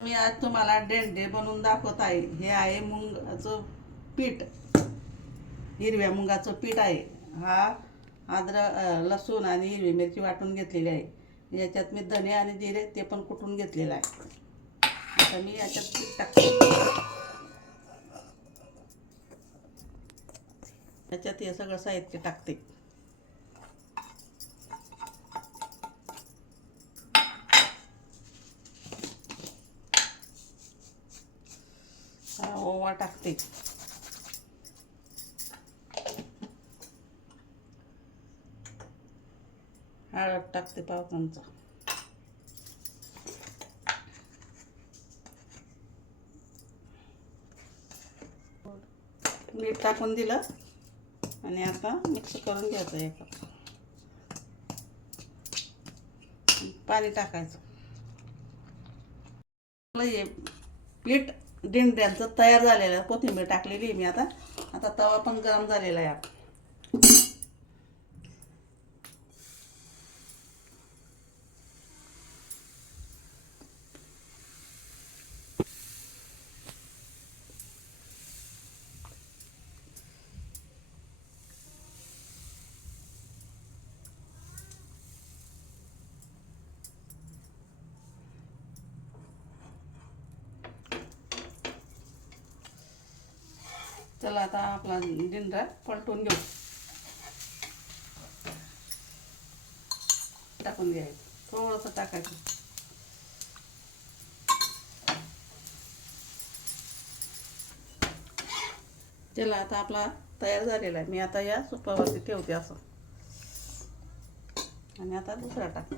मी आज तुम्हाला डेंडे बनवून दाखवत आहे. हे आहे मुंगाचं पीठ. हिरव्या मुंगाचं पीठ आहे. हा आद्र लसूण आणि हिरवी मिरची वाटून घेतलेली आहे. याच्यात मी धने आणि जिरे ते पण कुटून घेतलेलं आहे. आता मी याच्यात पीठ टाकते. याच्यात हे सगळं साहित्य टाकते. ओवा टाकते. हळद टाकते पाव चमचा मीठ टाकून दिलं आणि आता मिक्स करून घ्यायचं एका. पाणी टाकायचं. हे पीठ दिंड्यांचं तयार झालेलं आहे. कोथिंबीर टाकलेली आहे मी आता. आता तवा पण गरम झालेला आहे. चला आता आपला दिंडा पलटून घेऊ. टाकून घ्यायचं. थोडंसं टाकायचं. चला आता आपला तयार झालेला आहे. मी आता या सुपावरती ठेवते असं. आणि आता दुसरा टाक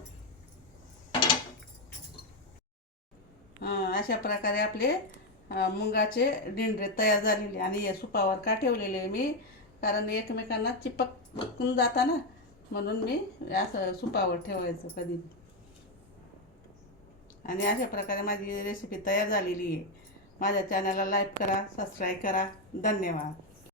हां अशा प्रकारे आपले मुंगाचे डिंडरे तयार झालेले आणि हे सुपावर का ठेवलेले आहे मी? कारण एकमेकांना चिपकून जाता ना म्हणून मी असं सुपावर ठेवायचं कधी. आणि अशा प्रकारे माझी रेसिपी तयार झालेली आहे. माझ्या चॅनलला लाईक करा सबस्क्राईब करा. धन्यवाद.